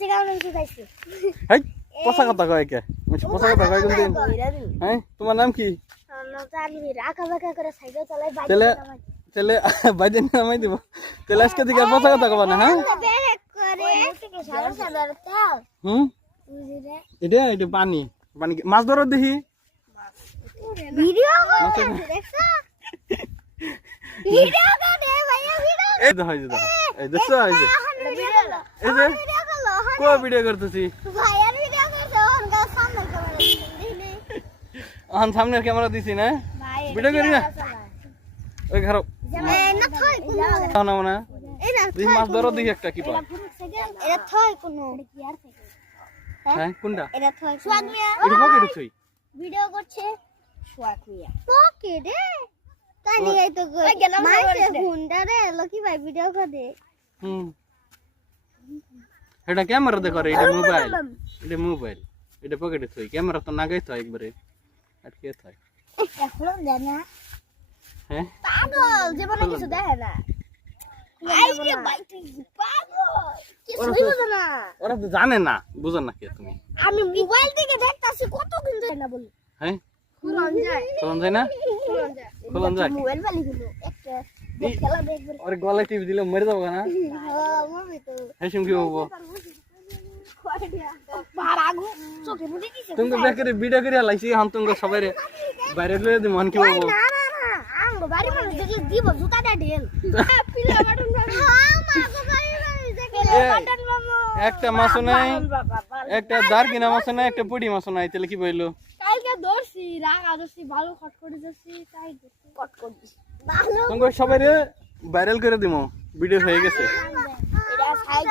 হেই পচা কথা কয় কে পচা কথা কয় কোনদিন হ্যাঁ তোমার নাম কি তেলে তেলে বাইদিন নামাই দিব তেলে আজকে দিকে পচা কথা কবা না হ্যাঁ এটা এটা পানি পানি মাছ ধরো দেখি এই দেখো এই দেখো এই দেখছো এই যে এই যে কো ভিডিও করতেছি আন সামনের ক্যামেরা দিছি না ভিডিও করি না ওই ঘর না না এই মাছ ধরো দেখি একটা কি পায় এটা থয় কোনো হ্যাঁ কোনটা এটা থয় সোয়াদ মিয়া এটা পকেটে থই ভিডিও করছে সোয়াদ মিয়া পকেটে তানি এই তো মাইসে হুন্ডা রে লকি ভাই ভিডিও করে এটা ক্যামেরা দে করে এটা মোবাইল এটা পকেটে থই ক্যামেরা তো নাগাই তো একবারে আটকে থই এখন জানা হ্যাঁ পাগল জীবনে কিছু দেখে না আইরে ভাই তুই পাগল কিছু বুঝো না ওরা তো জানে না বুঝো না কে তুমি আমি মোবাইল থেকে দেখতাছি কত দিন যায় না বলি হ্যাঁ খুলন যায় না খুলন যায় মোবাইল বালি হলো একটা খেলা দেখব ওরে গলা টিপ দিলে মরে যাবো না হ্যাঁ মমি তো হ্যাঁ শুন কি হবো পারাগু চোখে মুড়ি দিছে তুমি বেকারে ভিডিও করে লাইছি হন তুমি সবাই বাইরে লয়ে দি মন কি হবো না না না আঙ্গ বাড়ি মানে দেখলে দিব জুতাটা ঢেল পিলা বাটন হ্যাঁ মা গো বাড়ি দেখলে বাটন মামু একটা মাছ নাই একটা দারকিনা মাছ নাই একটা পুডি মাছ নাই তাহলে কি বইলো কালকে দর্শি রাগা দর্শি ভালো কট করে দর্শি তাই কট করে দিছি ভালো তুমি সবাই ভাইরাল করে দিমো ভিডিও হয়ে গেছে এটা সাইজ